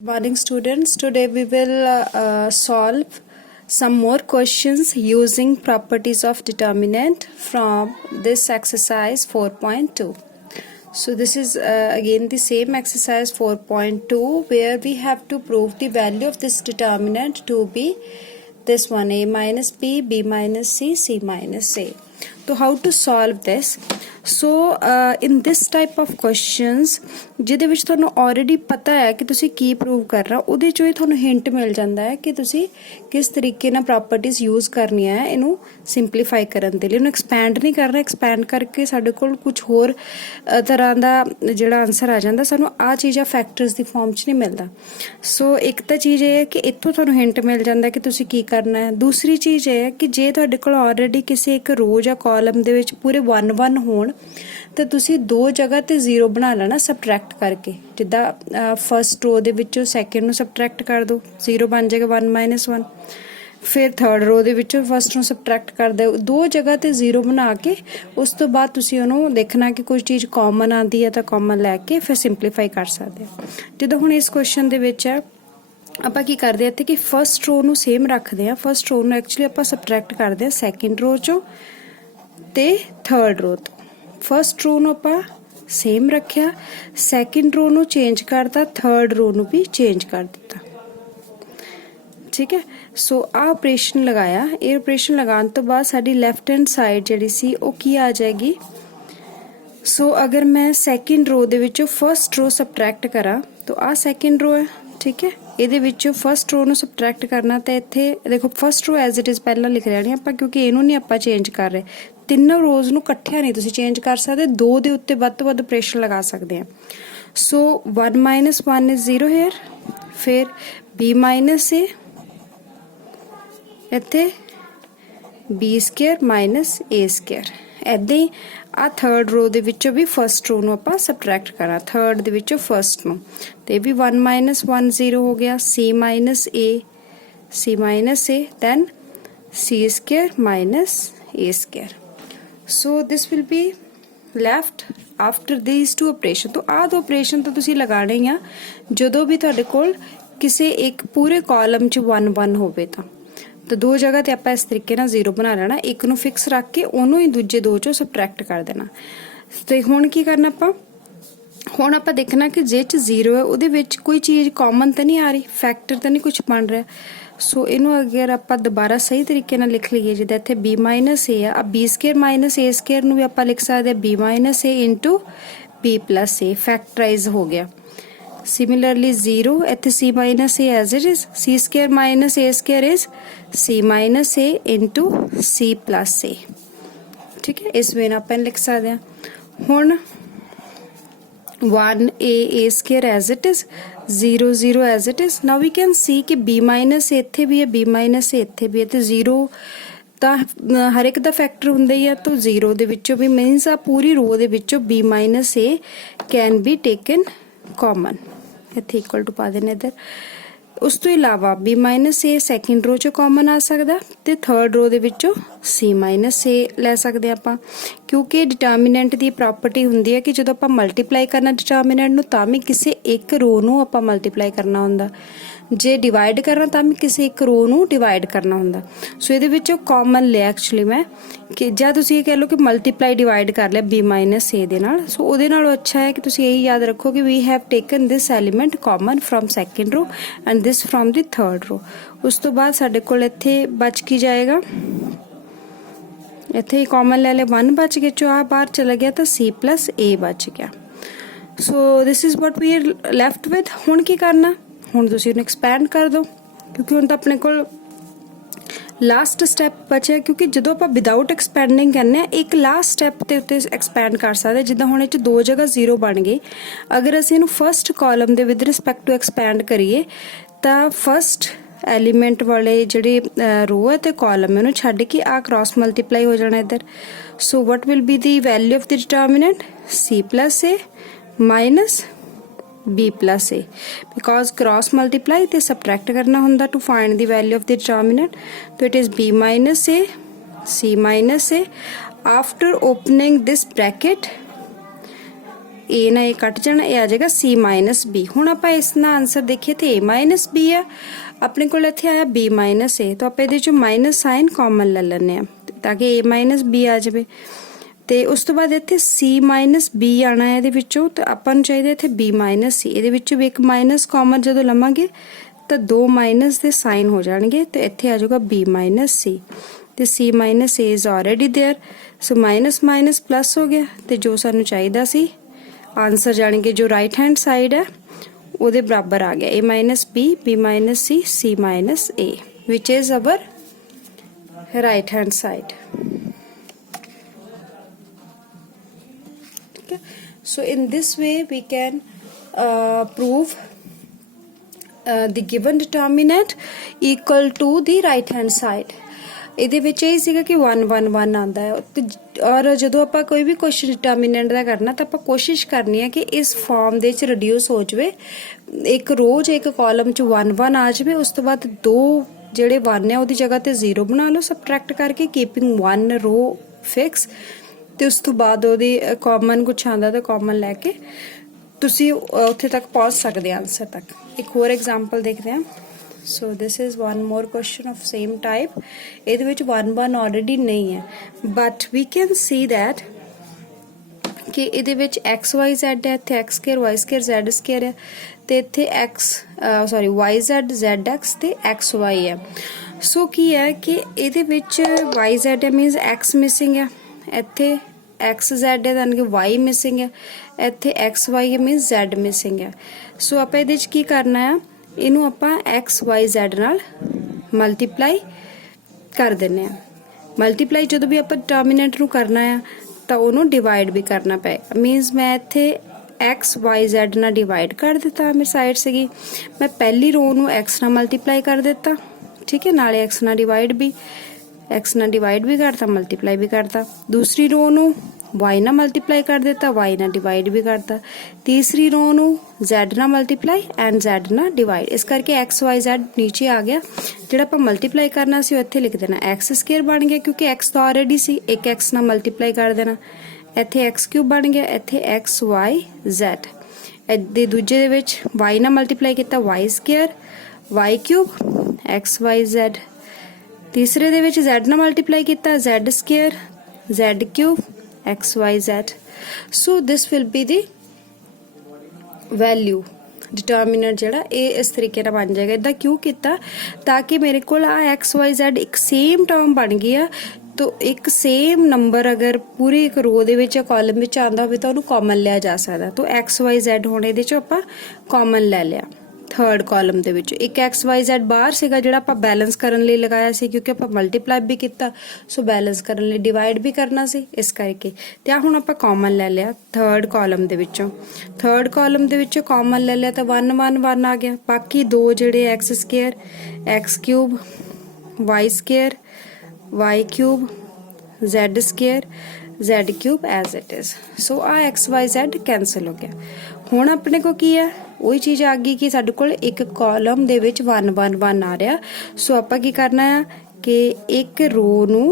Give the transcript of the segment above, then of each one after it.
Morning students, today we will solve some more questions using properties of determinant from this exercise 4.2. So this is again the same exercise 4.2 where we have to prove the value of this determinant to be this one, a minus b, b minus c, c minus a. So how to solve this? So in this type of questions ਜਿਹਦੇ ਵਿੱਚ ਤੁਹਾਨੂੰ already ਪਤਾ ਹੈ ਕਿ ਤੁਸੀਂ ਕੀ prove ਕਰਨਾ ਉਹਦੇ ਚੋਂ ਹੀ ਤੁਹਾਨੂੰ ਹਿੰਟ ਮਿਲ ਜਾਂਦਾ ਹੈ ਕਿ ਤੁਸੀਂ ਕਿਸ ਤਰੀਕੇ ਨਾਲ ਪ੍ਰੋਪਰਟੀਜ਼ ਯੂਜ਼ ਕਰਨੀਆਂ ਹੈ ਇਹਨੂੰ ਸਿੰਪਲੀਫਾਈ ਕਰਨ ਦੇ ਲਈ। ਇਹਨੂੰ ਐਕਸਪੈਂਡ ਨਹੀਂ ਕਰਨਾ, ਐਕਸਪੈਂਡ ਕਰਕੇ ਸਾਡੇ ਕੋਲ ਕੁਝ ਹੋਰ ਤਰ੍ਹਾਂ ਦਾ ਜਿਹੜਾ ਆਨਸਰ ਆ ਜਾਂਦਾ, ਸਾਨੂੰ ਆ ਚੀਜ਼ਾਂ ਫੈਕਟਰਸ ਦੀ ਫਾਰਮ 'ਚ ਨਹੀਂ ਮਿਲਦਾ। ਸੋ ਇੱਕ ਤਾਂ ਚੀਜ਼ ਇਹ ਹੈ ਕਿ ਇੱਥੋਂ ਤੁਹਾਨੂੰ ਹਿੰਟ ਮਿਲ ਜਾਂਦਾ ਕਿ ਤੁਸੀਂ ਕੀ ਕਰਨਾ ਹੈ। ਦੂਸਰੀ ਚੀਜ਼ ਇਹ ਹੈ ਕਿ ਜੇ ਤੁਹਾਡੇ ਕੋਲ ਆਲਰੇਡੀ ਕਿਸੇ ਇੱਕ ਰੋ ਜਾਂ ਕਾਲਮ ਦੇ ਵਿੱਚ ਪੂਰੇ 1-1 ਹੋਣ ਤਾਂ ਤੁਸੀਂ ਦੋ ਜਗ੍ਹਾ ਤੇ 0 ਬਣਾ ਲੈਣਾ ਸਬਟਰੈਕਟ ਕਰਕੇ। ਜਿੱਦਾਂ ਫਸਟ ਰੋ ਦੇ ਵਿੱਚੋਂ ਸੈਕਿੰਡ ਨੂੰ ਸਬਟਰੈਕਟ ਕਰ ਦਿਓ, 0 ਬਣ ਜਾਏਗਾ 1-1। ਫਿਰ ਥਰਡ ਰੋ ਦੇ ਵਿੱਚੋਂ ਫਸਟ ਨੂੰ ਸਬਟਰੈਕਟ ਕਰ ਦਿਓ, ਦੋ ਜਗ੍ਹਾ ਤੇ 0 ਬਣਾ ਕੇ ਉਸ ਤੋਂ ਬਾਅਦ ਤੁਸੀਂ ਉਹਨੂੰ ਦੇਖਣਾ ਕਿ ਕੋਈ ਚੀਜ਼ ਕਾਮਨ ਆਉਂਦੀ ਹੈ ਤਾਂ ਕਾਮਨ ਲੈ ਕੇ ਫਿਰ ਸਿੰਪਲੀਫਾਈ ਕਰ ਸਕਦੇ ਹੋ। ਜਦੋਂ ਹੁਣ ਇਸ ਕੁਐਸਚਨ ਦੇ ਵਿੱਚ ਹੈ ਆਪਾਂ ਕੀ ਕਰਦੇ ਹਾਂ ਇੱਥੇ ਕਿ ਫਸਟ ਰੋ ਨੂੰ ਸੇਮ ਰੱਖਦੇ ਹਾਂ। ਫਸਟ ਰੋ ਨੂੰ ਐਕਚੁਅਲੀ ਆਪਾਂ ਸਬਟਰੈਕਟ ਕਰਦੇ ਹਾਂ ਸੈਕਿੰਡ ਰੋ ਚੋਂ ਤੇ ਥਰਡ ਰੋ ਤੋਂ। ਫਸਟ ਰੋ ਨੂੰ ਆਪਾਂ ਸੇਮ ਰੱਖਿਆ, ਸੈਕਿੰਡ ਰੋ ਨੂੰ ਚੇਂਜ ਕਰਤਾ, ਥਰਡ ਰੋ ਨੂੰ ਵੀ ਚੇਂਜ ਕਰ ਦਿੱਤਾ। ਠੀਕ ਹੈ, ਸੋ ਆ ਆਪਰੇਸ਼ਨ ਲਗਾਇਆ। ਇਹ ਆਪਰੇਸ਼ਨ ਲਗਾਉਣ ਤੋਂ ਬਾਅਦ ਸਾਡੀ ਲੈਫਟ ਹੈਂਡ ਸਾਈਡ ਜਿਹੜੀ ਸੀ ਉਹ ਕੀ ਆ ਜਾਏਗੀ। ਸੋ ਅਗਰ ਮੈਂ ਸੈਕਿੰਡ ਰੋ ਦੇ ਵਿੱਚੋਂ ਫਸਟ ਰੋ ਸਬਟਰੈਕਟ ਕਰਾਂ ਤਾਂ ਆ ਸੈਕਿੰਡ ਰੋ ਹੈ। ਠੀਕ ਹੈ, ਇਹਦੇ ਵਿੱਚੋਂ ਫਸਟ ਰੋ ਨੂੰ ਸਬਟਰੈਕਟ ਕਰਨਾ ਤਾਂ ਇੱਥੇ ਦੇਖੋ ਫਸਟ ਰੋ ਐਜ਼ ਇਟ ਇਜ਼ ਪਹਿਲਾਂ ਲਿਖ ਲੈਣੀ ਆਪਾਂ, ਕਿਉਂਕਿ ਇਹਨੂੰ ਨਹੀਂ ਆਪਾਂ ਚੇਂਜ ਕਰ ਰਹੇ। ਤਿੰਨੋਂ ਰੋਜ਼ ਨੂੰ ਇਕੱਠਿਆਂ ਨਹੀਂ ਤੁਸੀਂ ਚੇਂਜ ਕਰ ਸਕਦੇ, ਦੋ ਦੇ ਉੱਤੇ ਵੱਧ ਤੋਂ ਵੱਧ ਆਪਰੇਸ਼ਨ ਲਗਾ ਸਕਦੇ ਆ। ਸੋ 1 - 1 ਇਜ਼ 0 ਹੇਅਰ, ਫਿਰ b ਮਾਈਨਸ a, ਇੱਥੇ b² ਮਾਈਨਸ a²। ਏਦਾਂ ਹੀ ਆ ਥਰਡ ਰੋ ਦੇ ਵਿੱਚੋਂ ਵੀ ਫਸਟ ਰੋ ਨੂੰ ਆਪਾਂ ਸਬਟਰੈਕਟ ਕਰਾਂ, ਥਰਡ ਦੇ ਵਿੱਚੋਂ ਫਸਟ ਨੂੰ, ਤੇ ਵੀ 1 - 1 0 ਹੋ ਗਿਆ। c minus a then c² minus a²। So this will be left after these two operation। तो आ दो operation तो तुसी लगाने ही आ ਜਦੋਂ ਵੀ ਤੁਹਾਡੇ ਕੋਲ ਕਿਸੇ ਇੱਕ ਪੂਰੇ ਕਾਲਮ 'ਚ 1-1 ਹੋਵੇ ਤਾਂ ਦੋ ਜਗ੍ਹਾ ਤੇ ਆਪਾਂ ਇਸ ਤਰੀਕੇ ਨਾਲ 0 ਬਣਾ ਲੈਣਾ, ਇੱਕ ਨੂੰ ਫਿਕਸ ਰੱਖ ਕੇ ਉਹਨੂੰ ਹੀ ਦੂਜੇ ਦੋ 'ਚੋਂ ਸਬਟਰੈਕਟ ਕਰ ਦੇਣਾ। ਤੇ ਹੁਣ ਕੀ ਕਰਨਾ ਆਪਾਂ, ਹੁਣ ਆਪਾਂ ਦੇਖਣਾ ਕਿ ਜੇ 'ਚ 0 ਹੈ ਉਹਦੇ ਵਿੱਚ ਕੋਈ ਚੀਜ਼ ਕਾਮਨ ਤਾਂ ਨਹੀਂ ਆ ਰਹੀ, ਫੈਕਟਰ ਤਾਂ ਨਹੀਂ ਕੁਝ ਬਣ ਰਿਹਾ। ਸੋ ਇਹਨੂੰ ਅਗਰ ਆਪਾਂ ਦੁਬਾਰਾ ਸਹੀ ਤਰੀਕੇ ਨਾਲ ਲਿਖ ਲਈਏ, ਜਿੱਦਾਂ ਇੱਥੇ b ਮਾਈਨਸ a ਆ, b² ਮਾਈਨਸ a² ਨੂੰ ਵੀ ਆਪਾਂ ਲਿਖ ਸਕਦੇ ਹਾਂ b minus a into b plus a, ਫੈਕਟਰਾਈਜ਼ ਹੋ ਗਿਆ। ਸਿਮਿਲਰਲੀ 0 ਇੱਥੇ c minus a as it is, c² minus a² is c minus a into c plus a। ਠੀਕ ਹੈ, ਇਸ ਵੇ ਨਾਲ ਆਪਾਂ ਲਿਖ ਸਕਦੇ ਹਾਂ। ਹੁਣ 1a² as it is, 0 as it is। Now we can see ਕਿ b minus a ਇੱਥੇ ਵੀ ਹੈ, b minus a ਇੱਥੇ ਵੀ ਹੈ, ਤੇ 0 ਤਾਂ ਹਰ ਇੱਕ ਦਾ ਫੈਕਟਰ ਹੁੰਦਾ ਹੀ ਹੈ। ਤਾਂ 0 ਦੇ ਵਿੱਚੋਂ ਵੀ ਮੀਨਸ ਆ ਪੂਰੀ ਰੋ ਦੇ ਵਿੱਚੋਂ b minus a can be taken common, ਇੱਥੇ ਇਕੁਅਲ ਟੂ ਪਾ ਦੇਣੇ ਇੱਧਰ। ਉਸ ਤੋਂ ਇਲਾਵਾ b minus a ਸੈਕਿੰਡ ਰੋ 'ਚੋਂ ਕਾਮਨ ਆ ਸਕਦਾ ਤੇ ਥਰਡ ਰੋ ਦੇ ਵਿੱਚੋਂ c minus a ਲੈ ਸਕਦੇ ਆਪਾਂ, ਕਿਉਂਕਿ ਡਿਟਰਮੀਨੈਂਟ ਦੀ ਪ੍ਰੋਪਰਟੀ ਹੁੰਦੀ ਹੈ ਕਿ ਜਦੋਂ ਆਪਾਂ ਮਲਟੀਪਲਾਈ ਕਰਨਾ ਡਿਟਰਮੀਨੈਂਟ ਨੂੰ ਤਾਂ ਵੀ ਕਿਸੇ ਇੱਕ ਰੋ ਨੂੰ ਆਪਾਂ ਮਲਟੀਪਲਾਈ ਕਰਨਾ ਹੁੰਦਾ, ਜੇ ਡਿਵਾਈਡ ਕਰਨਾ ਤਾਂ ਵੀ ਕਿਸੇ ਇੱਕ ਰੋ ਨੂੰ ਡਿਵਾਈਡ ਕਰਨਾ ਹੁੰਦਾ। ਸੋ ਇਹਦੇ ਵਿੱਚੋਂ ਕਾਮਨ ਲਿਆ ਐਕਚੁਅਲੀ ਮੈਂ ਕਿ ਜਾਂ ਤੁਸੀਂ ਇਹ ਕਹਿ ਲਓ ਕਿ ਮਲਟੀਪਲਾਈ ਡਿਵਾਈਡ ਕਰ ਲਿਆ b ਮਾਈਨਸ a ਦੇ ਨਾਲ। ਸੋ ਉਹਦੇ ਨਾਲੋਂ ਅੱਛਾ ਹੈ ਕਿ ਤੁਸੀਂ ਇਹ ਯਾਦ ਰੱਖੋ ਕਿ we have taken this element common from second row and this from the third row. ਉਸ ਤੋਂ ਬਾਅਦ ਸਾਡੇ ਕੋਲ ਇੱਥੇ ਬਚ ਕੀ ਜਾਏਗਾ, ਇੱਥੇ ਹੀ ਕਾਮਨ ਲੈ ਲਿਆ 1 ਬਚ ਗਿਆ, ਚੋਂ ਆ ਬਾਹਰ ਚਲਾ ਗਿਆ ਤਾਂ c ਪਲਸ a ਬਚ ਗਿਆ। So this is what we are left with. ਹੁਣ ਕੀ ਕਰਨਾ, ਹੁਣ ਤੁਸੀਂ ਇਹਨੂੰ ਐਕਸਪੈਂਡ ਕਰ ਦਿਓ, ਕਿਉਂਕਿ ਹੁਣ ਤਾਂ ਆਪਣੇ ਕੋਲ ਲਾਸਟ ਸਟੈਪ ਬਚਿਆ। ਕਿਉਂਕਿ ਜਦੋਂ ਆਪਾਂ ਵਿਦਆਊਟ ਐਕਸਪੈਂਡਿੰਗ ਕਰਨੇ ਆ ਇੱਕ ਲਾਸਟ ਸਟੈਪ ਤੇ ਉੱਤੇ ਐਕਸਪੈਂਡ ਕਰ ਸਕਦੇ, ਜਿੱਦਾਂ ਹੁਣ ਇਹ 'ਚ ਦੋ ਜਗ੍ਹਾ 0 ਬਣ ਗਈ। ਅਗਰ ਅਸੀਂ ਇਹਨੂੰ ਫਸਟ ਕਾਲਮ ਦੇ ਵਿਦ ਰਿਸਪੈਕਟ ਟੂ ਐਕਸਪੈਂਡ ਕਰੀਏ ਤਾਂ ਫਸਟ ਐਲੀਮੈਂਟ ਵਾਲੇ ਜਿਹੜੇ ਰੋ ਹੈ ਤੇ ਕਾਲਮ ਹੈ ਉਹਨੂੰ ਛੱਡ ਕੇ ਆ ਕ੍ਰਾਸ ਮਲਟੀਪਲਾਈ ਹੋ ਜਾਣਾ ਇੱਧਰ। So what will be the value of the determinant, c plus a minus b plus a, because cross multiply ਤੇ subtract ਕਰਨਾ ਹੁੰਦਾ to find the value of the determinant। so it is b minus a, c minus a। after opening this bracket ए ना ए cut जाना, ये आ जाएगा सी minus B. हुण आपां इसदा आंसर देखिए तो ए माइनस बी है, अपने कोल इत्थे आया बी माइनस ए, तो आपां इहदे चों माइनस साइन कॉमन ले लैंदे आ ताकि ए माइनस बी आ जाए। तो उस तो बाद इत्थे सी माइनस बी आना है इहदे विचों, तो आपां नूं चाहीदा इत्थे बी माइनस सी, इहदे विचों भी एक माइनस कॉमन जदों लवांगे तो दो माइनस दे साइन हो जाएंगे, तो इत्थे आ जाऊगा बी माइनस सी, तो C minus A is already there, so minus minus plus हो गया, तो जो सानूं चाहीदा सी आंसर जानी कि जो राइट हैंड साइड है ਉਹਦੇ बराबर आ गया, A minus B minus C minus A, which is our right hand side. ठीक है, so in this way we can prove the given determinant equal to the right hand side। ਇਹਦੇ ਵਿੱਚ ਇਹ ਸੀਗਾ ਕਿ 1 1 1 ਆਂਦਾ ਹੈ, ਔਰ ਜਦੋਂ ਆਪਾਂ ਕੋਈ ਵੀ ਕੁਐਸਚਨ ਡਿਟਰਮੀਨੈਂਟ ਦਾ ਕਰਨਾ ਤਾਂ ਆਪਾਂ ਕੋਸ਼ਿਸ਼ ਕਰਨੀ ਹੈ ਕਿ ਇਸ ਫਾਰਮ ਦੇ ਵਿੱਚ ਰਿਡਿਊਸ ਹੋ ਜਾਵੇ, ਇੱਕ ਰੋ 'ਚ ਇੱਕ ਕਾਲਮ 'ਚ 1 1 ਆ ਜਾਵੇ, ਉਸ ਤੋਂ ਬਾਅਦ ਦੋ ਜਿਹੜੇ 1 ਹੈ ਉਹਦੀ ਜਗ੍ਹਾ ਤੇ 0 ਬਣਾ ਲਓ ਸਬਟਰੈਕਟ ਕਰਕੇ, ਕੀਪਿੰਗ 1 ਰੋ ਫਿਕਸ, ਤੇ ਉਸ ਤੋਂ ਬਾਅਦ ਉਹਦੀ ਕਾਮਨ ਕੁਛ ਆਂਦਾ ਤਾਂ ਕਾਮਨ ਲੈ ਕੇ ਤੁਸੀਂ ਉੱਥੇ ਤੱਕ ਪਹੁੰਚ ਸਕਦੇ ਆਂਸਰ ਤੱਕ। ਇੱਕ ਹੋਰ ਐਗਜ਼ਾਮਪਲ ਦੇਖਦੇ ਹਾਂ। So this is one more question of same type, ਇਹਦੇ ਵਿੱਚ 1 1 already ਨਹੀਂ ਹੈ, but we can see that ਕਿ ਇਹਦੇ ਵਿੱਚ x y z ਹੈ, ਇੱਥੇ x square y square z square ਹੈ, ਤੇ ਇੱਥੇ y z z x ਤੇ x y ਹੈ। ਸੋ ਕੀ ਹੈ ਕਿ ਇਹਦੇ ਵਿੱਚ y z ਹੈ ਮੀਨਸ x ਮਿਸਿੰਗ ਹੈ, ਇੱਥੇ x z ਹੈ ਤਾਂ ਕਿ y ਮਿਸਿੰਗ ਹੈ, ਇੱਥੇ x y ਹੈ ਮੀਨਸ z ਮਿਸਿੰਗ ਹੈ। ਸੋ ਆਪਾਂ ਇਹਦੇ ਵਿੱਚ ਕੀ ਕਰਨਾ ਆ, ਇਹਨੂੰ ਆਪਾਂ x y z ਨਾਲ ਮਲਟੀਪਲਾਈ ਕਰ ਦਿੰਨੇ ਆ। ਮਲਟੀਪਲਾਈ ਜਦੋਂ ਵੀ ਆਪਾਂ ਡਿਟਰਮੀਨੈਂਟ ਨੂੰ ਕਰਨਾ ਆ ਤਾਂ ਉਹਨੂੰ ਡਿਵਾਈਡ ਵੀ ਕਰਨਾ ਪਏਗਾ, ਮੀਨਸ ਮੈਂ ਇੱਥੇ x y z ਨਾਲ ਡਿਵਾਈਡ ਕਰ ਦਿੱਤਾ, ਮੇਰੀ ਸਾਈਡ ਸੀਗੀ, ਮੈਂ ਪਹਿਲੀ ਰੋ ਨੂੰ x ਨਾਲ ਮਲਟੀਪਲਾਈ ਕਰ ਦਿੱਤਾ, ਠੀਕ ਹੈ, ਨਾਲੇ x ਨਾਲ ਡਿਵਾਈਡ ਵੀ ਕਰਤਾ, ਮਲਟੀਪਲਾਈ ਵੀ ਕਰਤਾ, ਦੂਸਰੀ ਰੋ ਨੂੰ y ਨਾਲ ਮਲਟੀਪਲਾਈ ਕਰ ਦਿੱਤਾ, y ਨਾਲ ਡਿਵਾਈਡ ਵੀ ਕਰਤਾ, ਤੀਸਰੀ ਰੋ ਨੂੰ z ਨਾਲ ਮਲਟੀਪਲਾਈ ਐਂਡ z ਨਾਲ ਡਿਵਾਈਡ, ਇਸ ਕਰਕੇ x y z ਨੀਚੇ ਆ ਗਿਆ, ਜਿਹੜਾ ਆਪਾਂ ਮਲਟੀਪਲਾਈ ਕਰਨਾ ਸੀ ਉਹ ਇੱਥੇ ਲਿਖ ਦੇਣਾ, x ਸਕੁਅਰ ਬਣ ਗਿਆ ਕਿਉਂਕਿ x ਤਾਂ ਆਲਰੇਡੀ ਸੀ, ਇੱਕ x ਨਾਲ ਮਲਟੀਪਲਾਈ ਕਰ ਦੇਣਾ, ਇੱਥੇ x ਕਿਊਬ ਬਣ ਗਿਆ, ਇੱਥੇ x y z, ਇਹਦੇ ਦੂਜੇ ਦੇ ਵਿੱਚ y ਨਾਲ ਮਲਟੀਪਲਾਈ ਕੀਤਾ y square y cube x y z, ਤੀਸਰੇ ਦੇ ਵਿੱਚ z ਨਾਲ ਮਲਟੀਪਲਾਈ ਕੀਤਾ z square z cube x y z। so this will be the value determinant ਜਿਹੜਾ ਇਹ ਇਸ ਤਰੀਕੇ ਨਾਲ ਬਣ ਜਾਏਗਾ। ਇਦਾਂ ਕਿਉਂ ਕੀਤਾ ਤਾਂ ਕਿ ਮੇਰੇ ਕੋਲ ਆ x y z ਇੱਕ ਸੇਮ ਟਰਮ ਬਣ ਗਈ ਆ, तो एक सेम नंबर अगर पूरी एक रो दे विच कॉलम विच आंदा होवे तां ओनू कॉमन लिया जा सकदा, तो एक्स वाई जैड होने दे चों आपां कॉमन ले लिया थर्ड कॉलम दे विच। एक एक्स वाई जैड बाहर सीगा जिहड़ा आपां बैलेंस करन लई लगाया सी क्योंकि आपां मल्टीप्लाई भी कीता, सो बैलेंस करन लई डिवाइड भी करना सी, इस करके ते आ हुण आपां कॉमन ले लिया थर्ड कॉलम दे विचों। थर्ड कॉलम दे विचों कॉमन ले लिया तां 1 1 1 आ गया, बाकी दो जिहड़े X square X cube Y square Y cube z square z cube as it is. So आ एक्स वाई जैड कैंसल हो गया। हुण अपने को की है वही चीज़ आ गई कि साडे कोल एक कॉलम दे विच 1 1 1 आ रहा, सो आपां की करना है कि एक रो नू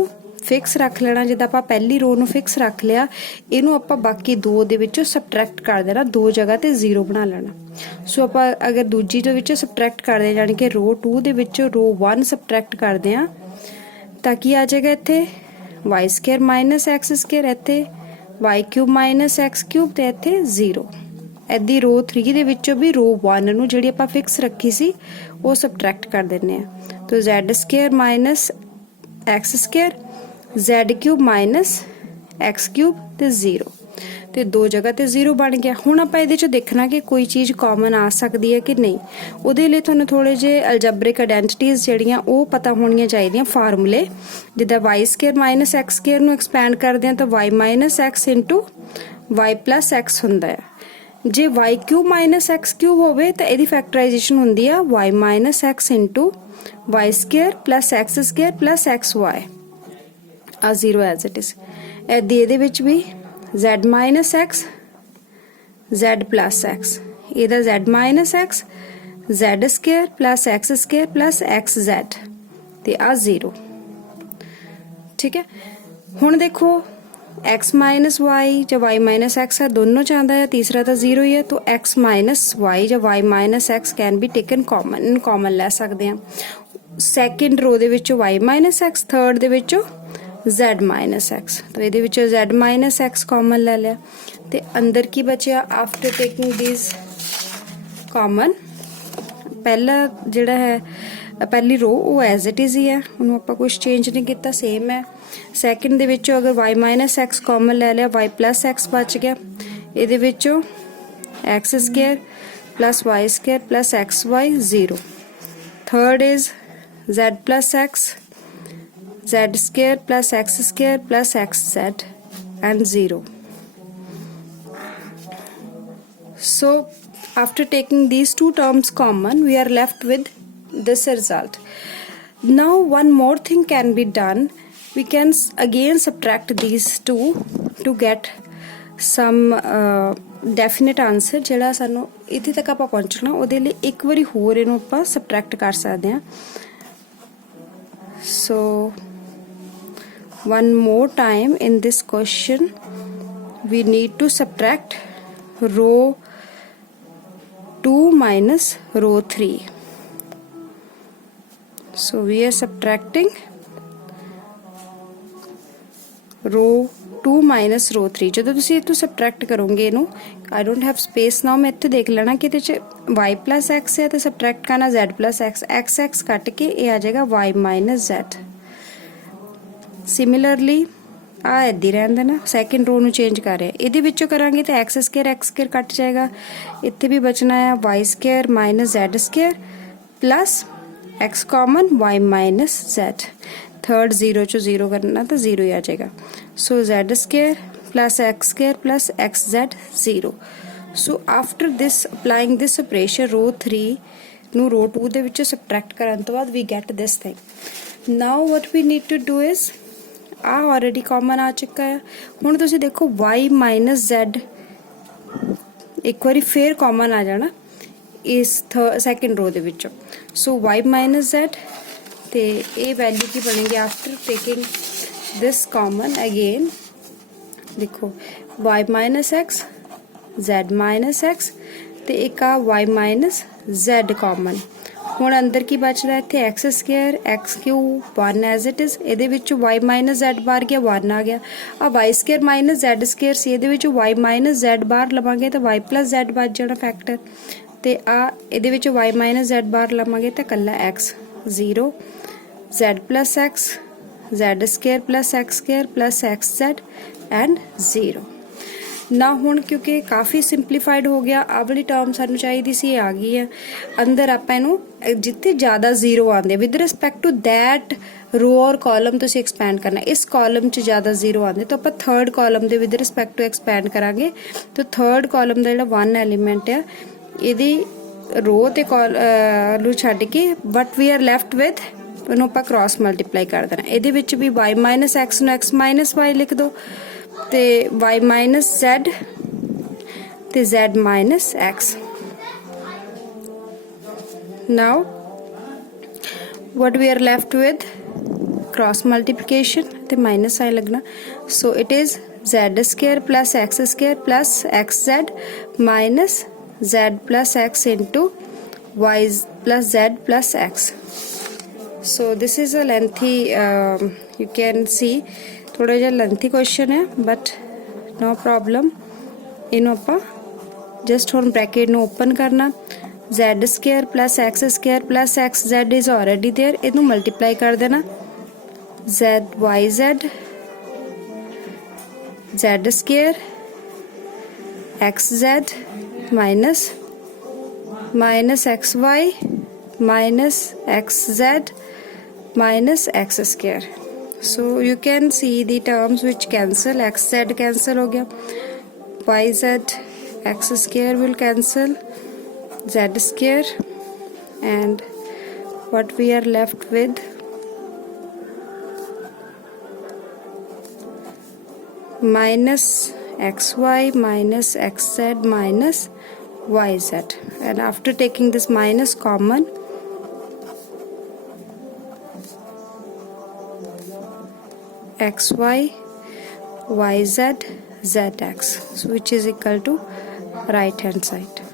फिक्स रख लेना, जिद्दां आपां पहली रो नू फिक्स रख लिया, इनू आपां बाकी दो दे विचों सबट्रैक्ट कर देना, दो जगह ते 0 बना लेना। सो आपां अगर दूजी दे विचों सबट्रैक्ट करदे यानी कि रो 2 दे विचों रो 1 सबट्रैक्ट करदे आ तां की आ जाएगा इत्थे Y square minus X square, इत्थे Y cube minus X cube ते इत्थे 0। इदी रो 3 दे विचों भी रो 1 नू जिहड़ी आपां फिक्स रखी सी वो सबट्रैक्ट कर दिंदे आ, तो Z square minus X square Z cube minus X cube ते 0, तो दो जगह ते 0 बन गया। हुण आपां इहदे चों देखना कि कोई चीज़ कॉमन आ सकती है कि नहीं, उहदे लई तुहानूं थोड़े जे अलजबरिक आइडेंटिटीज़ जिहड़ियां वो पता होणीआं चाहीदियां, फार्मूले जिद्दां Y square minus X square नूं एक्सपैंड करदे हां तां Y minus X into Y plus X हुंदा है, जे Y cube minus X cube होवे तां इहदी फैक्टराइजेशन हुंदी आ Y minus X into Y square plus X Y आ 0 एज इट इज। इहदे विच भी z minus X z plus X, इहदा z minus X z square plus X z ते आ 0। ठीक है, हुण देखो x माइनस वाई या y माइनस एक्स है, दोनों च आंदा है, तीसरा तो जीरो ही है, तो x माइनस वाई या y minus x can be taken common, in common लै सकते हैं। सैकेंड रो दे विचों y माइनस एक्स, थर्ड दे विचों z माइनस एक्स, तो ये विचों z माइनस एक्स कॉमन ले लिया, तो अंदर की बचिया आफ्टर टेकिंग दिस कॉमन, पहला जिहड़ा है पहली रो वो एज इट इज़ ही है, उन्होंने आपां कुछ चेंज नहीं किया, सेम है। सैकेंड दे विचों अगर y माइनस एक्स कॉमन ले लिया, y प्लस एक्स बच गया, ये विचों X square plus Y square plus X Y zero. Third is z plus X, z square plus X square plus X Z and zero. So after taking these two terms common, we are left with this result. Now one more thing can be done. We can again subtract these two to get some definite answer ਜਿਹੜਾ ਸਾਨੂੰ ਇੱਥੇ ਤੱਕ ਆਪਾਂ ਪਹੁੰਚਣਾ, ਉਹਦੇ ਲਈ ਇੱਕ ਵਾਰੀ ਹੋਰ ਇਹਨੂੰ ਆਪਾਂ ਸਬਟਰੈਕਟ ਕਰ ਸਕਦੇ ਹਾਂ। So one more time in this question we need to subtract row 2 minus row 3. So we are subtracting row 2 minus row 3। ਜਦੋਂ ਤੁਸੀਂ ਇਤੋਂ ਸਬਟਰੈਕਟ ਕਰੋਗੇ ਇਹਨੂੰ, I don't have space now, ਮੈਂ ਇੱਥੇ ਦੇਖ ਲੈਣਾ ਕਿ ਇਹਦੇ ਚ y plus x ਹੈ ਤੇ ਸਬਟਰੈਕਟ ਕਰਨਾ z plus x, x x ਕੱਟ ਕੇ ਇਹ ਆ ਜਾਏਗਾ y minus z। ਸਿਮਿਲਰਲੀ ਆ ਇੱਦੀ ਰਹਿਣ ਦੇਣਾ, ਸੈਕਿੰਡ रो ਨੂੰ ਚੇਂਜ ਕਰ ਰਿਹਾ, ਇਹਦੇ ਵਿੱਚੋਂ ਕਰਾਂਗੇ ਤਾਂ x ਸਕੇਅਰ ਕੱਟ ਜਾਏਗਾ, ਇੱਥੇ ਵੀ ਬਚਣਾ ਆ y square minus z square plus x common y minus z। Third zero चो जीरो करना तो जीरो ही आ जाएगा। So z square plus x square plus X Z zero. So after this applying this operation row 3 ਨੂੰ रो 2 ਦੇ ਵਿੱਚੋਂ subtract ਕਰਨ ਤੋਂ ਬਾਅਦ we get this thing. Now what we need to do is, ਆ ਆਲਰੇਡੀ ਕਾਮਨ ਆ ਚੁੱਕਾ ਹੈ, ਹੁਣ ਤੁਸੀਂ ਦੇਖੋ y ਮਾਈਨਸ z ਇੱਕ ਵਾਰੀ ਫੇਰ ਕਾਮਨ ਆ ਜਾਣਾ ਇਸ ਸੈਕਿੰਡ रो ਦੇ ਵਿੱਚੋਂ। ਸੋ y ਮਾਈਨਸ z ਤੇ ਇਹ ਵੈਲਿਊ ਕੀ ਬਣੇਗੀ ਆਫਟਰ ਟੇਕਿੰਗ ਦਿਸ ਕਾਮਨ ਅਗੇਨ, ਦੇਖੋ y minus x z minus x ਤੇ ਇੱਕ ਆ y ਮਾਈਨਸ z ਕਾਮਨ। ਹੁਣ ਅੰਦਰ ਕੀ ਬਚਦਾ ਇੱਥੇ x square x cube 1 as it is, ਇਹਦੇ ਵਿੱਚ y ਮਾਈਨਸ z ਬਾਹਰ ਗਿਆ 1 ਆ ਗਿਆ, ਆ y square minus z square ਸੀ, ਇਹਦੇ ਵਿੱਚ y ਮਾਈਨਸ z ਬਾਹਰ ਲਵਾਂਗੇ ਤਾਂ y ਪਲਸ z ਬਚ ਜਾਣਾ ਫੈਕਟਰ, ਤੇ ਆ ਇਹਦੇ ਵਿੱਚ y ਮਾਈਨਸ z ਬਾਹਰ ਲਵਾਂਗੇ ਤਾਂ ਕੱਲਾ x zero, z plus x, z square plus x square plus x z and 0। ना ਹੁਣ ਕਿਉਂਕਿ ਕਾਫੀ ਸਿੰਪਲੀਫਾਈਡ ਹੋ ਗਿਆ, ਆਹ ਵਾਲੀ ਟਰਮ ਸਾਨੂੰ ਚਾਹੀਦੀ ਸੀ ਆ ਗਈ ਹੈ ਅੰਦਰ। ਆਪਾਂ ਇਹਨੂੰ ਜਿੱਥੇ ਜ਼ਿਆਦਾ ਜ਼ੀਰੋ ਆਉਂਦੇ ਵਿਦ ਰਿਸਪੈਕਟ ਟੂ ਦੈਟ रो और कॉलम ਤੁਸੀਂ एक्सपैंड करना, इस कॉलम 'ਚ ਜ਼ਿਆਦਾ ਜ਼ੀਰੋ ਆਉਂਦੇ ਤਾਂ ਆਪਾਂ ਥਰਡ ਕॉलम ਦੇ ਵਿਦ ਰਿਸਪੈਕਟ ਟੂ एक्सपैंड ਕਰਾਂਗੇ। ਤਾਂ ਥਰਡ ਕॉलम ਦਾ ਜਿਹੜਾ 1 ਐਲੀਮੈਂਟ ਆ ਇਹਦੀ रो ਤੇ ਨੂੰ ਛੱਡ ਕੇ ਵਟ ਵੀ ਆਰ ਲੈਫਟ ਵਿਦ ਉਹਨੂੰ ਆਪਾਂ ਕ੍ਰਾਸ ਮਲਟੀਪਲਾਈ ਕਰ ਦੇਣਾ। ਇਹਦੇ ਵਿੱਚ ਵੀ y ਮਾਈਨਸ ਐਕਸ ਨੂੰ x ਮਾਈਨਸ y ਲਿਖ ਦਿਓ ਤੇ y ਮਾਈਨਸ z ਤੇ z minus x। Now what we are left with cross multiplication ਤੇ minus sign लगना, so it is z square plus x square plus xz minus z plus x into y plus z plus x। so this is a lengthy you can see थोड़ा जिहा lengthy question है but no problem। ਇਹਨੂੰ ਆਪਾਂ just ਹੁਣ bracket ਨੂੰ open करना, z square plus x square plus xz is already there, ਇਹਨੂੰ multiply कर देना zyz z square xz minus minus xy minus xz minus x square। so you can see the terms which cancel, xz cancel हो गया, yz x square will cancel, z square, and what we are left with minus xy minus xz minus yz, and after taking this minus common xy yz zx, so which is equal to right hand side.